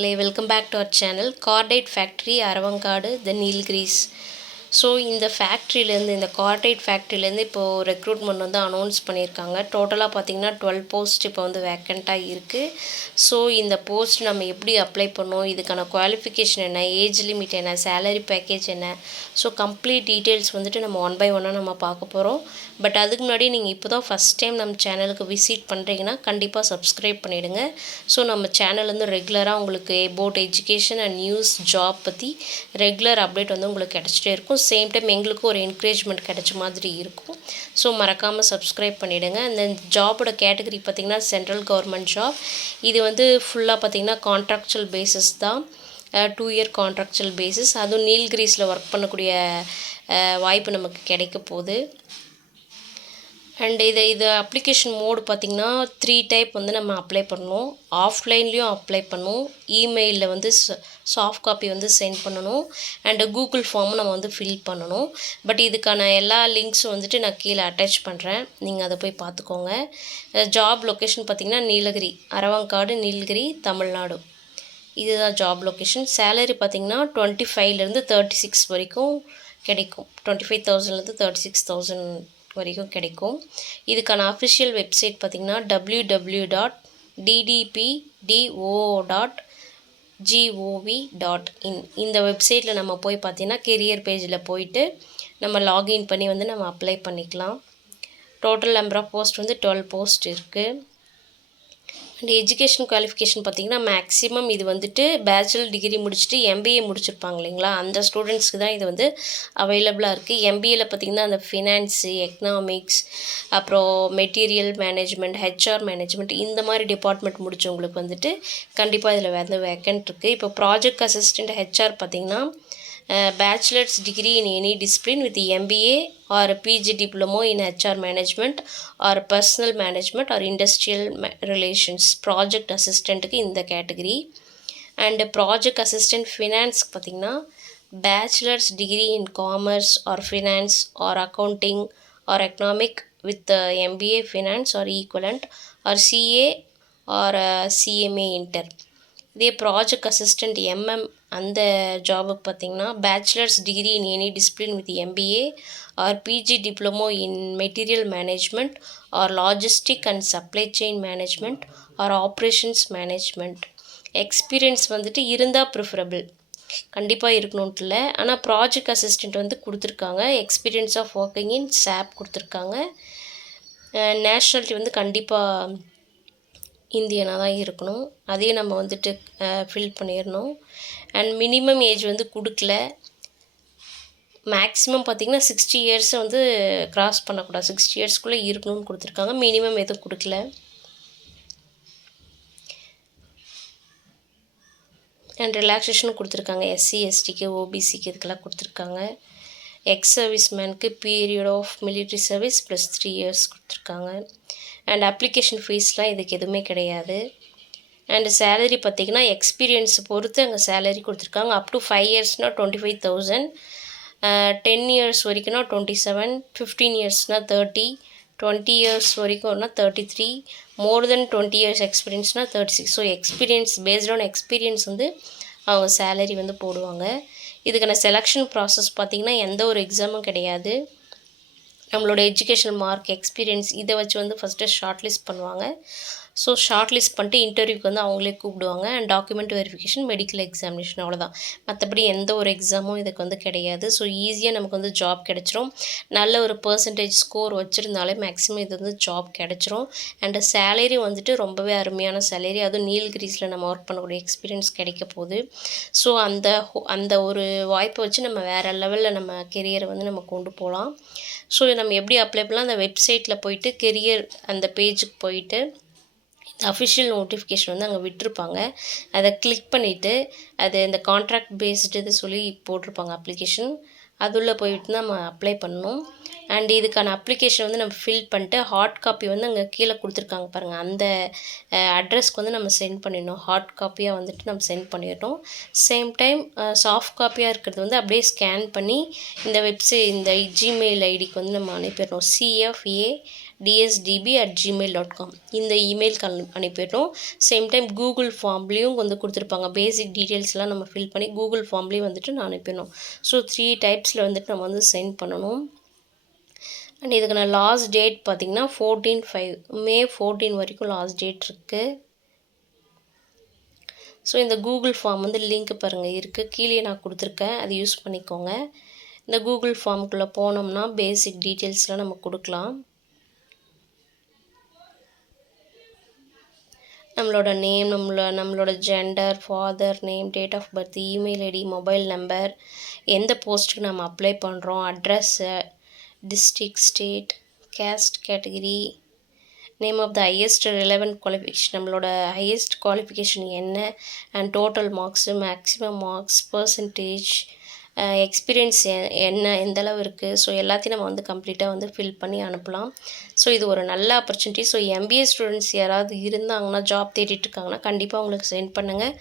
மக்களே, welcome back to our channel. Cordite factory Aravankadu the Nilgiris. So இந்த ஃபேக்ட்ரியிலேருந்து, இந்த கார்டைட் ஃபேக்ட்ரியிலேருந்து இப்போது ரெக்ரூட்மெண்ட் வந்து அனௌன்ஸ் பண்ணியிருக்காங்க. டோட்டலாக பார்த்திங்கன்னா 12 போஸ்ட் இப்போ வந்து வேக்கண்ட்டாக இருக்குது. ஸோ இந்த போஸ்ட் நம்ம எப்படி அப்ளை பண்ணோம், இதுக்கான குவாலிஃபிகேஷன் என்ன, ஏஜ் லிமிட் என்ன, சேலரி பேக்கேஜ் என்ன, ஸோ கம்ப்ளீட் டீட்டெயில்ஸ் வந்துட்டு நம்ம ஒன் பை ஒன்னாக நம்ம பார்க்க போகிறோம். பட் அதுக்கு முன்னாடி நீங்கள் இப்போ தான் ஃபஸ்ட் டைம் நம்ம சேனலுக்கு விசிட் பண்ணுறீங்கன்னா கண்டிப்பாக சப்ஸ்கிரைப் பண்ணிவிடுங்க. ஸோ நம்ம சேனல் வந்து ரெகுலராக உங்களுக்கு about education and news, job பற்றி ரெகுலர் அப்டேட் வந்து உங்களுக்கு கிடச்சிட்டே இருக்கும். சேம் டைம் எங்களுக்கும் ஒரு என்கரேஜ்மெண்ட் கிடைச்ச மாதிரி இருக்கும். ஸோ மறக்காமல் சப்ஸ்கிரைப் பண்ணிவிடுங்க. அந்த ஜாபோட கேட்டகரி பார்த்திங்கன்னா சென்ட்ரல் கவர்மெண்ட் ஜாப். இது வந்து ஃபுல்லாக பார்த்திங்கன்னா கான்ட்ராக்சுவல் பேசிஸ் தான். 2 இயர் கான்ட்ராக்சுவல் பேசிஸ். அதுவும் நீல்கிரிஸில் ஒர்க் பண்ணக்கூடிய வாய்ப்பு நமக்கு கிடைக்க போகுது. அண்ட் இது அப்ளிகேஷன் மோடு பார்த்திங்கன்னா 3 டைப் வந்து நம்ம அப்ளை பண்ணணும். ஆஃப்லைன்லேயும் அப்ளை பண்ணணும், இமெயிலில் வந்து சாஃப்ட் காப்பி வந்து சென்ட் பண்ணணும், அண்டு கூகுள் ஃபார்மும் நம்ம வந்து ஃபில் பண்ணணும். பட் இதுக்கான எல்லா லிங்க்ஸும் வந்துட்டு நான் கீழே அட்டாச் பண்ணுறேன், நீங்கள் அதை போய் பார்த்துக்கோங்க. ஜாப் லொக்கேஷன் பார்த்திங்கன்னா நீலகிரி, அரவங்காடு, நீலகிரி, தமிழ்நாடு. இதுதான் ஜாப் லொக்கேஷன். சேலரி பார்த்திங்கன்னா 25லேருந்து 36 வரைக்கும் கிடைக்கும். 25,000லேருந்து 36,000 வரைக்கும் கிடைக்கும். இதுக்கான அஃபிஷியல் வெப்சைட் பார்த்திங்கன்னா www.ddpo.gov.in. இந்த வெப்சைட்டில் நம்ம போய் பார்த்திங்கன்னா கெரியர் பேஜில் போயிட்டு நம்ம லாகின் பண்ணி வந்து நம்ம அப்ளை பண்ணிக்கலாம். டோட்டல் நம்பர் ஆஃப் போஸ்ட் வந்து 12 போஸ்ட் இருக்குது. அண்ட் எஜுகேஷன் குவாலிஃபிகேஷன் பார்த்திங்கன்னா மேக்ஸிமம் இது வந்துட்டு பேச்சுலர் டிகிரி முடிச்சுட்டு எம்பிஏ முடிச்சிருப்பாங்க இல்லைங்களா, அந்த ஸ்டூடெண்ட்ஸ்க்கு தான் இது வந்து அவைலபிளாக இருக்குது. எம்பிஏல பார்த்திங்கன்னா அந்த ஃபினான்ஸு, எக்கனாமிக்ஸ், அப்புறம் மெட்டீரியல் மேனேஜ்மெண்ட், ஹெச்ஆர் மேனேஜ்மெண்ட், இந்த மாதிரி டிபார்ட்மெண்ட் முடித்தவங்களுக்கு வந்துட்டு கண்டிப்பாக இதில் வந்து வேக்கன்ட் இருக்குது. இப்போ ப்ராஜெக்ட் அசிஸ்டண்ட் ஹெச்ஆர் பார்த்திங்கன்னா bachelor's degree in any discipline with MBA or PG diploma in HR management or personal management or industrial relations. Project assistant க்கு இந்த category. And project assistant finance பார்த்திங்கன்னா bachelor's degree in commerce or finance or accounting or economic with MBA finance or equivalent or CA or CMA inter. இதே project assistant அந்த ஜாபுக்கு பார்த்திங்கன்னா bachelors degree in any discipline with MBA or PG diploma in material management or logistic and supply chain management or operations management. Experience வந்துட்டு இருந்தால் preferable, கண்டிப்பாக இருக்கணுன்ட்டு இல்லை. ஆனால் project assistant வந்து கொடுத்துருக்காங்க. எக்ஸ்பீரியன்ஸ் ஆஃப் ஒர்க்கிங் இன் சாப் கொடுத்துருக்காங்க. நேஷ்னாலிட்டி வந்து கண்டிப்பாக இந்தியனாக தான் இருக்கணும், அதையும் நம்ம வந்துட்டு ஃபில் பண்ணிடணும். அண்ட் மினிமம் ஏஜ் வந்து கொடுக்கல. மேக்ஸிமம் பார்த்திங்கன்னா 60 இயர்ஸை வந்து க்ராஸ் பண்ணக்கூடாது, 60 இயர்ஸ்க்குள்ளே இருக்கணும்னு கொடுத்துருக்காங்க. மினிமம் எதுவும் கொடுக்கல. அண்ட் ரிலாக்ஸேஷனும் கொடுத்துருக்காங்க. எஸ்சி எஸ்டிக்கு, ஓபிசிக்கு இதுக்கெல்லாம் கொடுத்துருக்காங்க. எக்ஸ் சர்வீஸ் மேனுக்கு period of military service plus 3 years கொடுத்துருக்காங்க. அண்ட் அப்ளிகேஷன் ஃபீஸ்லாம் இதுக்கு எதுவுமே கிடையாது. அண்டு சேலரி பார்த்திங்கன்னா எக்ஸ்பீரியன்ஸ் பொறுத்து அங்கே சேலரி கொடுத்துருக்காங்க. அப் டு 5 இயர்ஸ்னால் 25,000, 10 இயர்ஸ் வரைக்கும்னா 27, 15 இயர்ஸ்னால் 30, 20 இயர்ஸ் வரைக்கும்னா 33, மோர் தென் 20 இயர்ஸ் எக்ஸ்பீரியன்ஸ்னால் 36. So experience based on experience வந்து அவங்க சேலரி வந்து போடுவாங்க. இதுக்கான செலெக்ஷன் ப்ராசஸ் பார்த்திங்கன்னா எந்த ஒரு எக்ஸாமும் கிடையாது. நம்மளோட எஜுகேஷனல் மார்க், எக்ஸ்பீரியன்ஸ் இதை வச்சு வந்து ஃபஸ்ட்டு ஷார்ட் லிஸ்ட் பண்ணுவாங்க. ஸோ ஷார்ட் லிஸ்ட் பண்ணிட்டு இன்டர்வியூக்கு வந்து அவங்களே கூப்பிடுவாங்க. And document verification, medical examination, அவ்வளோதான். மற்றபடி எந்த ஒரு எக்ஸாமும் இதுக்கு வந்து கிடையாது. ஸோ ஈஸியாக நமக்கு வந்து ஜாப் கிடச்சிரும். நல்ல ஒரு பர்சன்டேஜ் ஸ்கோர் வச்சுருந்தாலே மேக்ஸிமம் இது வந்து ஜாப் கிடச்சிரும். அண்டு சேலரி வந்துட்டு ரொம்பவே அருமையான சேலரி. அதுவும் நீல்கிரிஸில் நம்ம ஒர்க் பண்ணக்கூடிய எக்ஸ்பீரியன்ஸ் கிடைக்க போகுது. ஸோ அந்த ஒரு வாய்ப்பை வச்சு நம்ம வேறு லெவலில் நம்ம கெரியரை வந்து நம்ம கொண்டு போகலாம். ஸோ நம்ம எப்படி அப்ளை பண்ணலாம், அந்த வெப்சைட்டில் போயிட்டு கெரியர் அந்த பேஜுக்கு போயிட்டு அஃபிஷியல் நோட்டிஃபிகேஷன் வந்து அங்கே விட்டுருப்பாங்க. அதை கிளிக் பண்ணிவிட்டு அது இந்த கான்ட்ராக்ட் பேஸ்டு இது சொல்லி போட்டிருப்பாங்க அப்ளிகேஷன், அதுள்ளே போயிட்டு நம்ம அப்ளை பண்ணணும். அண்ட் இதுக்கான அப்ளிகேஷன் வந்து நம்ம ஃபில் பண்ணிட்டு ஹார்ட் காப்பி வந்து அங்கே கீழே கொடுத்துருக்காங்க பாருங்கள், அந்த அட்ரஸ்க்கு வந்து நம்ம சென்ட் பண்ணிடணும். ஹார்ட் காப்பியாக வந்துட்டு நம்ம சென்ட் பண்ணிடணும். சேம் டைம் சாஃப்ட் காப்பியாக இருக்கிறது வந்து அப்படியே ஸ்கேன் பண்ணி இந்த ஜிமெயில் ஐடிக்கு வந்து நம்ம அனுப்பிடணும். CFA dsdb@gmail.com இந்த இமெயிலுக்கு அனுப்பிடுறோம். சேம் டைம் கூகுள் ஃபார்ம்லேயும் வந்து கொடுத்துருப்பாங்க. பேசிக் டீட்டெயில்ஸ்லாம் நம்ம ஃபில் பண்ணி கூகுள் ஃபார்ம்லேயும் வந்துட்டு நான் அனுப்பிடணும். ஸோ 3 டைப்ஸில் வந்துட்டு நம்ம வந்து சென்ட் பண்ணணும். அண்ட் இதுக்கான லாஸ்ட் டேட் பார்த்திங்கன்னா 14/5 மே 14 வரைக்கும் லாஸ்ட் டேட் இருக்குது. ஸோ இந்த கூகுள் ஃபார்ம் வந்து லிங்க் பாருங்கள் இருக்குது, கீழே நான் கொடுத்துருக்கேன், அதை யூஸ் பண்ணிக்கோங்க. இந்த கூகுள் ஃபார்முக்குள்ளே போனோம்னா பேசிக் டீட்டெயில்ஸ்லாம் நம்ம கொடுக்கலாம். நம்மளோட நேம், நம்மளோட gender, father name, date of birth, email ID, mobile number, எந்த போஸ்ட்டுக்கு நம்ம அப்ளை பண்ணுறோம், address, district, state, caste category, name of the highest relevant qualification, நம்மளோட ஹையஸ்ட் குவாலிஃபிகேஷன் என்ன, and total marks, maximum marks, percentage, experience என்ன, எந்தளவு இருக்குது. So எல்லாத்தையும் நம்ம வந்து கம்ப்ளீட்டாக வந்து ஃபில் பண்ணி அனுப்பலாம். ஸோ இது ஒரு நல்ல ஆப்பர்ச்சுனிட்டி. ஸோ எம்பிஏ ஸ்டூடெண்ட்ஸ் யாராவது இருந்தாங்கன்னா, ஜாப் தேடிட்டுருக்காங்கன்னா கண்டிப்பாக உங்களுக்கு சென்ட் பண்ணுங்கள்.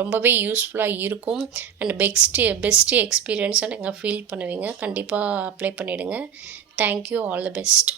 ரொம்பவே யூஸ்ஃபுல்லாக இருக்கும். அண்ட் பெஸ்ட்டு எக்ஸ்பீரியன்ஸாக நீங்கள் ஃபீல் பண்ணுவீங்க. கண்டிப்பாக அப்ளை பண்ணிவிடுங்க. தேங்க்யூ. All the best.